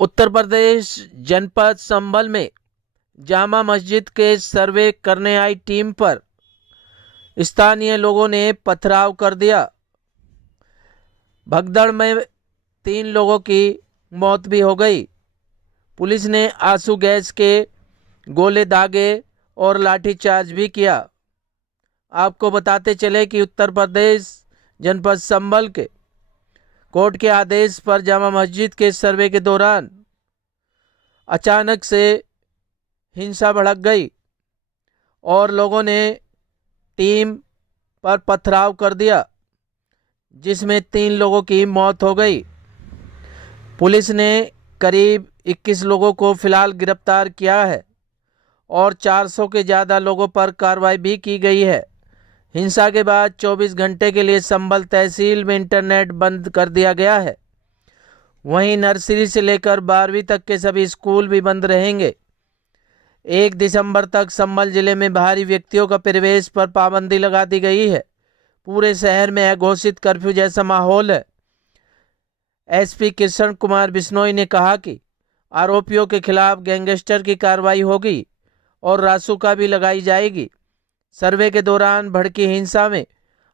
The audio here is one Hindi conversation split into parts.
उत्तर प्रदेश जनपद संभल में जामा मस्जिद के सर्वे करने आई टीम पर स्थानीय लोगों ने पथराव कर दिया। भगदड़ में 3 लोगों की मौत भी हो गई। पुलिस ने आंसू गैस के गोले दागे और लाठीचार्ज भी किया। आपको बताते चले कि उत्तर प्रदेश जनपद संभल के कोर्ट के आदेश पर जामा मस्जिद के सर्वे के दौरान अचानक से हिंसा भड़क गई और लोगों ने टीम पर पथराव कर दिया, जिसमें 3 लोगों की मौत हो गई। पुलिस ने करीब 21 लोगों को फिलहाल गिरफ्तार किया है और 400 के ज़्यादा लोगों पर कार्रवाई भी की गई है। हिंसा के बाद 24 घंटे के लिए संभल तहसील में इंटरनेट बंद कर दिया गया है। वहीं नर्सरी से लेकर 12वीं तक के सभी स्कूल भी बंद रहेंगे। 1 दिसंबर तक संभल जिले में बाहरी व्यक्तियों का प्रवेश पर पाबंदी लगा दी गई है। पूरे शहर में अघोषित कर्फ्यू जैसा माहौल है। एसपी कृष्ण कुमार बिश्नोई ने कहा कि आरोपियों के खिलाफ गैंगस्टर की कार्रवाई होगी और रासुका भी लगाई जाएगी। सर्वे के दौरान भड़की हिंसा में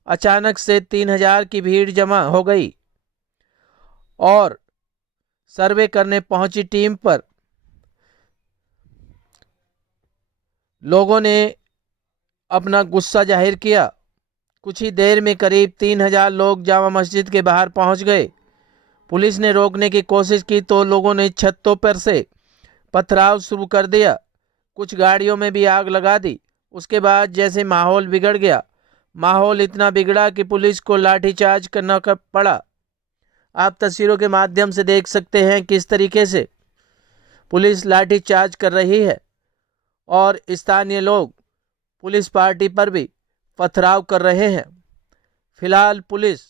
अचानक से 3000 की भीड़ जमा हो गई और सर्वे करने पहुंची टीम पर लोगों ने अपना गुस्सा जाहिर किया। कुछ ही देर में करीब 3000 लोग जामा मस्जिद के बाहर पहुंच गए। पुलिस ने रोकने की कोशिश की तो लोगों ने छतों पर से पथराव शुरू कर दिया। कुछ गाड़ियों में भी आग लगा दी। उसके बाद जैसे माहौल बिगड़ गया। माहौल इतना बिगड़ा कि पुलिस को लाठीचार्ज करना पड़ा। आप तस्वीरों के माध्यम से देख सकते हैं किस तरीके से पुलिस लाठीचार्ज कर रही है और स्थानीय लोग पुलिस पार्टी पर भी पथराव कर रहे हैं। फिलहाल पुलिस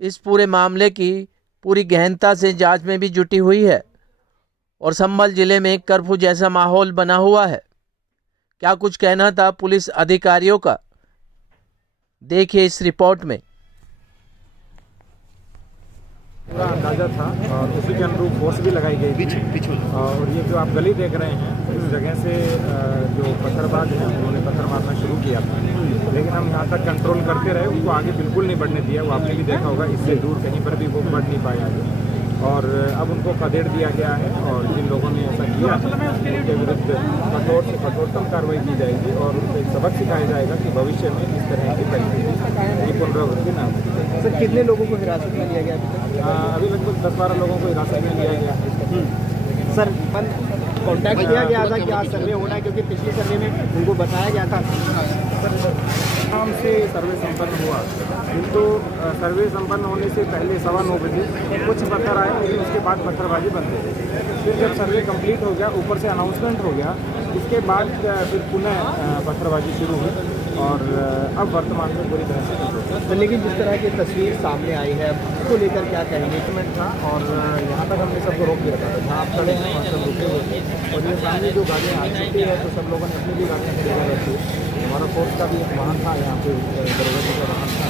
इस पूरे मामले की पूरी गहनता से जांच में भी जुटी हुई है और संभल जिले में कर्फ्यू जैसा माहौल बना हुआ है। क्या कुछ कहना था पुलिस अधिकारियों का, देखिए इस रिपोर्ट में। पूरा अंदाजा था और उसी के अनुरूप फोर्स भी लगाई गई थी। और ये जो आप गली देख रहे हैं, इस जगह से जो पत्थरबाज हैं उन्होंने पत्थर मारना शुरू किया था, लेकिन हम यहाँ तक कंट्रोल करते रहे। उनको आगे बिल्कुल नहीं बढ़ने दिया। वो आपने भी देखा होगा, इससे दूर कहीं पर भी वो बढ़ नहीं पाया आगे। और अब उनको खदेड़ दिया गया है और जिन लोगों ने ऐसा किया उनके विरुद्ध कठोर से कठोरतम कार्रवाई की जाएगी और उनको एक सबक सिखाया जाएगा कि भविष्य में इस तरह की परिस्थिति की पुनरावृत्ति ना हो। सर, कितने लोगों को हिरासत में लिया गया अभी तक? अभी लगभग 10-12 लोगों को हिरासत में लिया गया है। सर, कॉन्टैक्ट किया गया था कि आज सर्वे होना है, क्योंकि पिछले सर्वे में उनको बताया गया था। शाम से सर्वे संपन्न हुआ, किंतु सर्वे संपन्न होने से पहले 9:15 बजे कुछ पत्थर आए, लेकिन उसके बाद पत्थरबाजी बंद हो गई। फिर जब सर्वे कंप्लीट हो गया, ऊपर से अनाउंसमेंट हो गया, उसके बाद फिर पुनः पत्थरबाजी शुरू हुई और अब वर्तमान में पूरी तरह से। तो लेकिन जिस तरह की तस्वीर सामने आई है, उसको लेकर क्या कहेंगे? कमेंट था और यहाँ तक हमने सबको रोक दिया था। जहाँ आप खड़े हैं वहाँ सब रुके हुए थे और ये सामने जो गाड़ियाँ आ चुकी है तो सब लोगों ने अपनी भी गाड़ियाँ खड़ी रखी। हमारा फोर्स का भी एक वाहन था यहाँ पे, दरोगा का वाहन था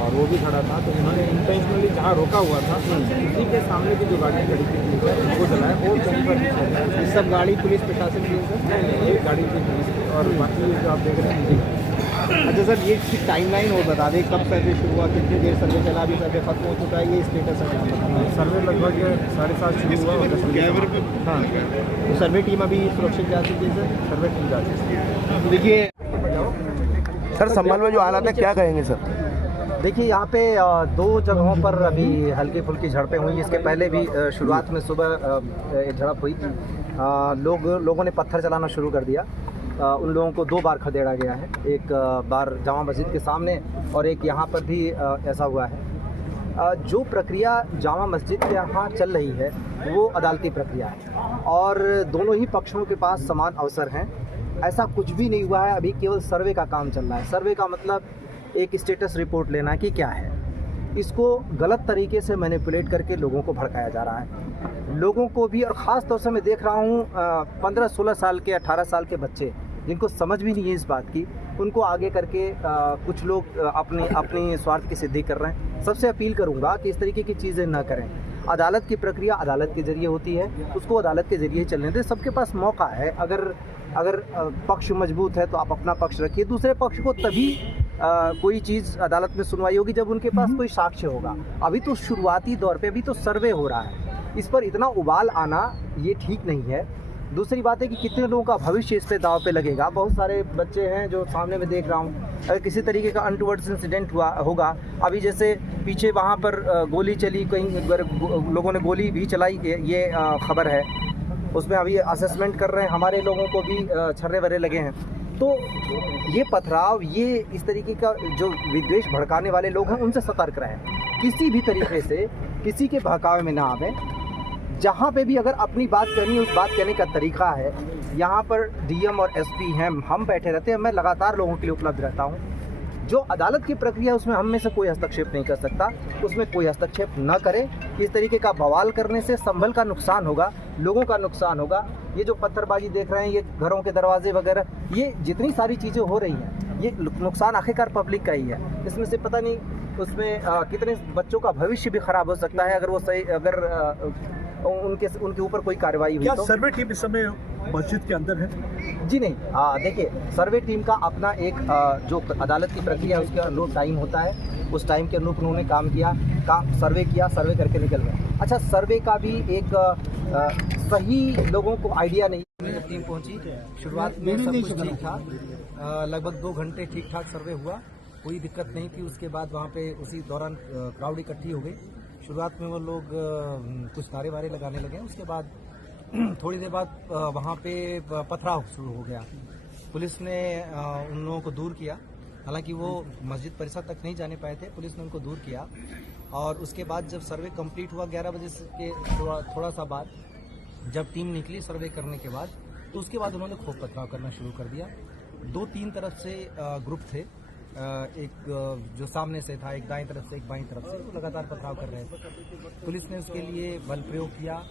और वो भी खड़ा था। तो इन्होंने इंटेंशनली जहाँ रोका हुआ था उसी के सामने की जो गाड़ियाँ खड़ी थी उनको जलाया और कहीं पर भी ये सब गाड़ी पुलिस प्रशासन की है? नहीं, एक गाड़ी थी पुलिस की और बाकी जो आप देख रहे हैं। अच्छा सर, ये इसकी टाइमलाइन और बता दें, कब सर्वे शुरू हुआ, कितनी देर सर्वे चला, अभी सर्वे खत्म हो चुका है, ये स्टेटस है? सर्वे लगभग 7:30 शुरू हुआ और 10 बजे। हाँ, तो सर्वे टीम अभी सुरक्षित जा चुकी है सर? सर्वे टीम जा चुकी है। तो देखिए सर, संभल में जो हालात है क्या कहेंगे सर? देखिए, यहाँ पे 2 जगहों पर अभी हल्की फुल्की झड़पें हुई। इसके पहले भी शुरुआत में सुबह एक झड़प हुई थी। लोगों ने पत्थर चलाना शुरू कर दिया। उन लोगों को 2 बार खदेड़ा गया है, एक बार जामा मस्जिद के सामने और एक यहाँ पर भी ऐसा हुआ है। जो प्रक्रिया जामा मस्जिद के यहाँ चल रही है वो अदालती प्रक्रिया है और दोनों ही पक्षों के पास समान अवसर हैं। ऐसा कुछ भी नहीं हुआ है, अभी केवल सर्वे का काम चल रहा है। सर्वे का मतलब एक स्टेटस रिपोर्ट लेना कि क्या है। इसको गलत तरीके से मैनिपुलेट करके लोगों को भड़काया जा रहा है। लोगों को भी, और ख़ास तौर से मैं देख रहा हूँ 15-16 साल के, 18 साल के बच्चे जिनको समझ भी नहीं है इस बात की, उनको आगे करके कुछ लोग अपनी स्वार्थ की सिद्धि कर रहे हैं। सबसे अपील करूंगा कि इस तरीके की चीज़ें ना करें। अदालत की प्रक्रिया अदालत के जरिए होती है, उसको अदालत के जरिए चलने दें। सबके पास मौका है, अगर पक्ष मजबूत है तो आप अपना पक्ष रखिए। दूसरे पक्ष को तभी कोई चीज़ अदालत में सुनवाई होगी जब उनके पास कोई साक्ष्य होगा। अभी तो शुरुआती दौर पे, अभी तो सर्वे हो रहा है, इस पर इतना उबाल आना ये ठीक नहीं है। दूसरी बात है कि कितने लोगों का भविष्य इस पे दाव पे लगेगा। बहुत सारे बच्चे हैं जो सामने में देख रहा हूँ, अगर किसी तरीके का अनटुवर्ड्स इंसिडेंट हुआ होगा, अभी जैसे पीछे वहाँ पर गोली चली, कहीं लोगों ने गोली भी चलाई, ये खबर है, उसमें अभी असेसमेंट कर रहे हैं, हमारे लोगों को भी छर्रे वरे लगे हैं। तो ये पथराव, ये इस तरीके का जो विद्वेष भड़काने वाले लोग हैं उनसे सतर्क रहें, किसी भी तरीके से किसी के बहकावे में ना आवें। जहाँ पे भी अगर अपनी बात करनी है, उस बात कहने का तरीका है। यहाँ पर डीएम और एसपी हैं, हम बैठे रहते हैं, मैं लगातार लोगों के लिए उपलब्ध रहता हूँ। जो अदालत की प्रक्रिया उसमें हम में से कोई हस्तक्षेप नहीं कर सकता, उसमें कोई हस्तक्षेप न करें। इस तरीके का बवाल करने से संभल का नुकसान होगा, लोगों का नुकसान होगा। ये जो पत्थरबाजी देख रहे हैं, ये घरों के दरवाजे वगैरह, ये जितनी सारी चीज़ें हो रही हैं, ये नुकसान आखिरकार पब्लिक का ही है। इसमें से पता नहीं उसमें कितने बच्चों का भविष्य भी खराब हो सकता है अगर वो सही, अगर उनके ऊपर कोई कार्रवाई हुई। तो सर्वे टीम इस समय मस्जिद के अंदर है? जी नहीं, देखिए, सर्वे टीम का अपना एक जो अदालत की प्रक्रिया है उसके अनुरूप टाइम होता है, उस टाइम के अनुरूप उन्होंने काम किया, सर्वे किया, सर्वे करके निकल गए। अच्छा, सर्वे का भी एक सही लोगों को आइडिया नहीं। जब टीम पहुंची, शुरुआत में सब कुछ ठीक था, लगभग 2 घंटे ठीक ठाक सर्वे हुआ, कोई दिक्कत नहीं थी। उसके बाद वहाँ पे उसी दौरान क्राउड इकट्ठी हो गई। शुरुआत में वो लोग कुछ नारे वारे लगाने लगे, उसके बाद थोड़ी देर बाद वहाँ पे पथराव शुरू हो गया। पुलिस ने उन लोगों को दूर किया, हालांकि वो मस्जिद परिसर तक नहीं जाने पाए थे, पुलिस ने उनको दूर किया। और उसके बाद जब सर्वे कंप्लीट हुआ 11 बजे के थोड़ा सा बाद, जब टीम निकली सर्वे करने के बाद, तो उसके बाद उन्होंने खूब पथराव करना शुरू कर दिया। 2-3 तरफ से ग्रुप थे, एक जो सामने से था, एक दाईं तरफ से, एक बाईं तरफ से, वो लगातार पथराव कर रहे थे। पुलिस ने उसके लिए बल प्रयोग किया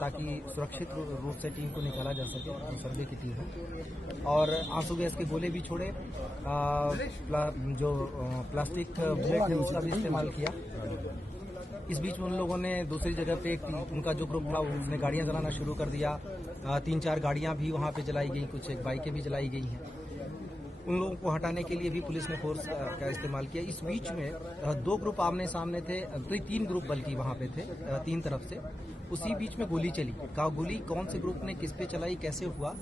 ताकि सुरक्षित रूप से टीम को निकाला जा सके, तो सर्वे की टीम है। और आंसू गैस के गोले भी छोड़े, जो प्लास्टिक बुलेट है उसका भी इस्तेमाल किया। इस बीच में उन लोगों ने दूसरी जगह पे उनका जो ग्रुप था उसने गाड़ियां चलाना शुरू कर दिया। 3-4 गाड़ियां भी वहां पे जलाई गई, कुछ एक बाइकें भी जलाई गई हैं। उन लोगों को हटाने के लिए भी पुलिस ने फोर्स का इस्तेमाल किया। इस बीच में 2 ग्रुप आमने सामने थे, 3 ग्रुप बल्कि वहां पे थे 3 तरफ से। उसी बीच में गोली चली। गोली कौन से ग्रुप ने किस पे चलाई, कैसे हुआ,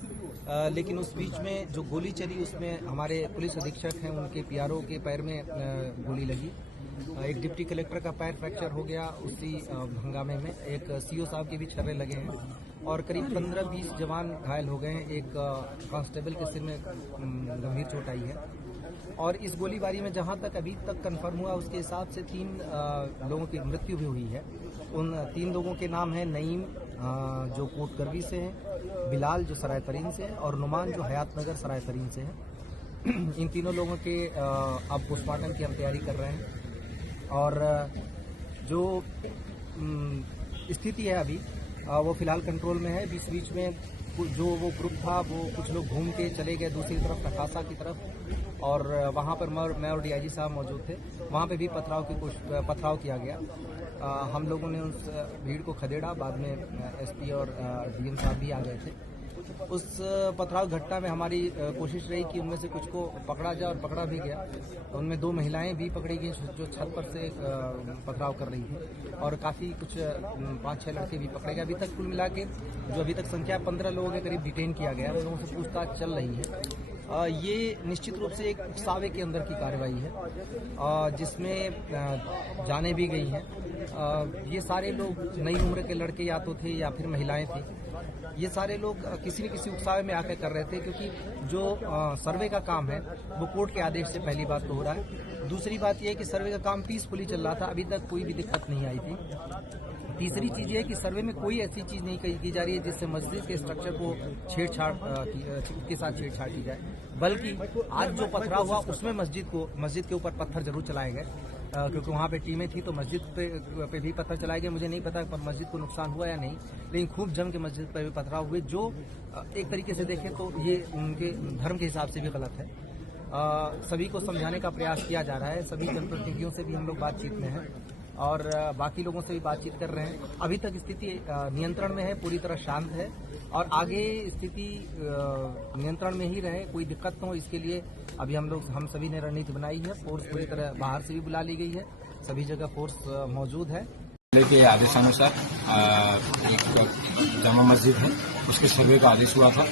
लेकिन उस बीच में जो गोली चली उसमें हमारे पुलिस अधीक्षक हैं, उनके पीआरओ के पैर में गोली लगी। एक डिप्टी कलेक्टर का पैर फ्रैक्चर हो गया उसी हंगामे में। एक सीओ साहब के भी छर्रे लगे हैं और करीब 15-20 जवान घायल हो गए हैं। एक कांस्टेबल के सिर में गंभीर चोट आई है। और इस गोलीबारी में जहां तक अभी तक कंफर्म हुआ उसके हिसाब से 3 लोगों की मृत्यु भी हुई है। उन 3 लोगों के नाम है नईम जो कोटकरवी से है, बिलाल जो सराय तरीन से है, और नुमान जो हयातनगर सराय तरीन से है। इन तीनों लोगों के अब पोस्टमार्टम की हम तैयारी कर रहे हैं। और जो स्थिति है अभी वो फिलहाल कंट्रोल में है। बीच में जो वो ग्रुप था वो कुछ लोग घूम के चले गए दूसरी तरफ, नखासा की तरफ, और वहाँ पर मैं और डीआईजी साहब मौजूद थे। वहाँ पे भी पथराव किया गया। हम लोगों ने उस भीड़ को खदेड़ा, बाद में एसपी और डीएम साहब भी आ गए थे। उस पथराव घटना में हमारी कोशिश रही कि उनमें से कुछ को पकड़ा जाए और पकड़ा भी गया। उनमें 2 महिलाएं भी पकड़ी गई जो छत पर से पथराव कर रही थी, और काफ़ी कुछ 5-6 लड़के भी पकड़े गए। अभी तक कुल मिला के जो अभी तक संख्या 15 लोगों के करीब डिटेन किया गया है, उन लोगों से पूछताछ चल रही है। ये निश्चित रूप से एक उकसावे के अंदर की कार्रवाई है जिसमें जाने भी गई हैं। ये सारे लोग नई उम्र के लड़के या तो थे या फिर महिलाएं थी। ये सारे लोग किसी न किसी उकसावे में आकर कर रहे थे, क्योंकि जो सर्वे का काम है वो कोर्ट के आदेश से पहली बात तो हो रहा है। दूसरी बात यह है कि सर्वे का काम पीसफुली चल रहा था, अभी तक कोई भी दिक्कत नहीं आई थी। तीसरी चीज़ ये है कि सर्वे में कोई ऐसी चीज़ नहीं की जा रही है जिससे मस्जिद के स्ट्रक्चर को छेड़छाड़ के साथ छेड़छाड़ की जाए, बल्कि आज जो पथराव हुआ उसमें मस्जिद के ऊपर पत्थर जरूर चलाए गए, क्योंकि वहाँ पे टीमें थी तो मस्जिद पे भी पत्थर चलाए गए। मुझे नहीं पता पर मस्जिद को नुकसान हुआ या नहीं, लेकिन खूब जम के मस्जिद पर भी पथराव हुए, जो एक तरीके से देखें तो ये उनके धर्म के हिसाब से भी गलत है। सभी को समझाने का प्रयास किया जा रहा है, सभी जनप्रतिनिधियों से भी हम लोग बातचीत में हैं। और बाकी लोगों से भी बातचीत कर रहे हैं। अभी तक स्थिति नियंत्रण में है, पूरी तरह शांत है और आगे स्थिति नियंत्रण में ही रहे, कोई दिक्कत न हो, इसके लिए अभी हम सभी ने रणनीति बनाई है। फोर्स पूरी तरह बाहर से भी बुला ली गई है, सभी जगह फोर्स मौजूद है। के आदेशानुसार एक जामा मस्जिद है, उसके सर्वे का आदेश हुआ था।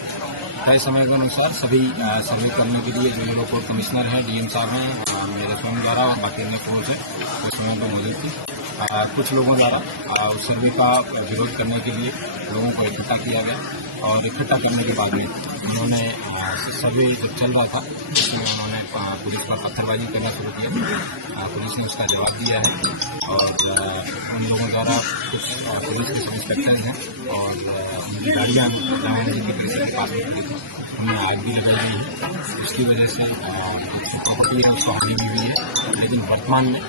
तय समय के अनुसार सभी सर्वे करने के लिए जो लोग कोर्ट कमिश्नर हैं, डीएम साहब हैं, मेरे स्वयं द्वारा बाकी अन्य फोर्स है, उस समय पर मौजूद थी। कुछ लोगों द्वारा उस सर्वे का विरोध करने के लिए लोगों को इकट्ठा किया गया और इकट्ठा करने के बाद में उन्होंने सर्वे जब चल रहा था उसमें उन्होंने पुलिस पर पत्थरबाजी करना शुरू किया। पुलिस ने उसका जवाब दिया है और उन लोगों द्वारा कुछ पुलिस के सब इंस्पेक्टर हैं और उनकी गाड़ियाँ के पास उन्हें आग भी लगाई गई है। उसकी वजह से प्रॉपर्टी है उसको हानि भी हुई है, लेकिन वर्तमान में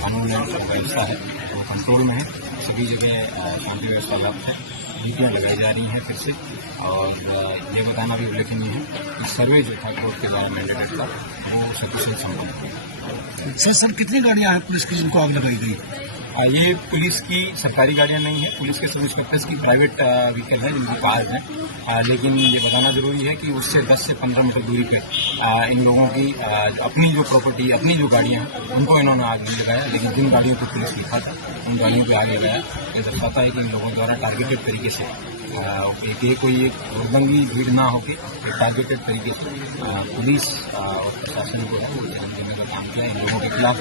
कानून व्यवस्था है वो कंट्रोल में है। सभी जगह शांति व्यवस्था व्याप्त है, ड्यूटियाँ लगाई जा रही हैं फिर से। और ये बताना भी उल्लेखनीय है कि सर्वे जो था कोर्ट के द्वारा मैंडेटेड था वो सफिशिएंट संभव है। सर कितनी गाड़ियां हैं पुलिस की जिनको आग लगाई गई? ये पुलिस की सरकारी गाड़ियां नहीं है, पुलिस के सब इंस्पेक्टर्स की प्राइवेट व्हीकल है जिनकी कार है। लेकिन ये बताना जरूरी है कि उससे 10 से 15 मीटर दूरी पे इन लोगों की अपनी जो प्रॉपर्टी, अपनी जो गाड़ियां हैं उनको इन्होंने आग नहीं लगाया, लेकिन जिन गाड़ियों को पुलिस लिखा था उन गाड़ियों पर आग लगाया। ये दर्शाता है कि इन लोगों द्वारा टारगेटेड तरीके से कोई एक दुर्दंगी भीड़ ना होकर टारगेटेड तरीके से पुलिस और प्रशासन को जन्म देने का काम किया। इन लोगों के खिलाफ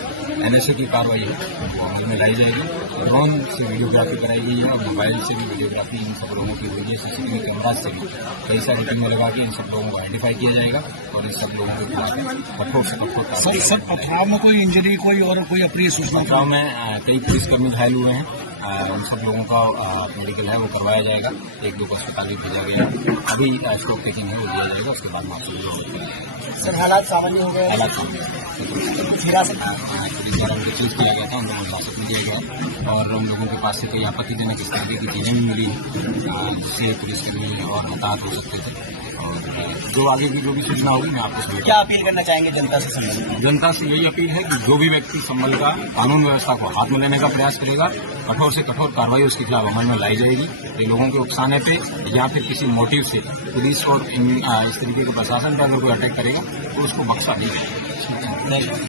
NSA की कार्रवाई है वो अमल में लाई जाएगी। ड्रोन से वीडियोग्राफी कराई गई है और मोबाइल से भी वीडियोग्राफी इन सब लोगों की हुई है। CCTV कैमराज से भी कई सारे टीमें लगा के इन सब लोगों को आइडेंटिफाई किया जाएगा और इन सब लोगों के खिलाफ कठोर से कठोर। सर पथराव में कोई इंजरी, कोई और कोई अप्रिय सूचना? पथराव में कई पुलिसकर्मी घायल हुए हैं। उन सब लोगों का मेडिकल है वो करवाया जाएगा, 1-2 को अस्पताल भी भेजा गया है। अभी स्टॉक टेकिंग है वो दिया जाएगा, उसके बाद वापस। सर हालात सामान्य हो गए? हालात हिरासत द्वारा उनको चीज किया गया था, उनको हिरासत में दिया गया और उन लोगों के पास से कई आपत्तिजनक इस तरीके की चीजें भी मिली जिससे पुलिसकर्मी और हताहत हो सकते थे। और जो आगे की जो भी सूचना होगी मैं आपको क्या अपील करना चाहेंगे जनता से? जनता से यही अपील है कि जो भी व्यक्ति संबल का कानून व्यवस्था को हाथ में लेने का प्रयास करेगा, कठोर से कठोर कार्रवाई उसके खिलाफ अमल में लाई जाएगी। ये लोगों के उकसाने पे या फिर किसी मोटिव से पुलिस और इस तरीके के प्रशासन पर अगर कोई अटैक करेगा तो उसको बख्शा नहीं जाएगा।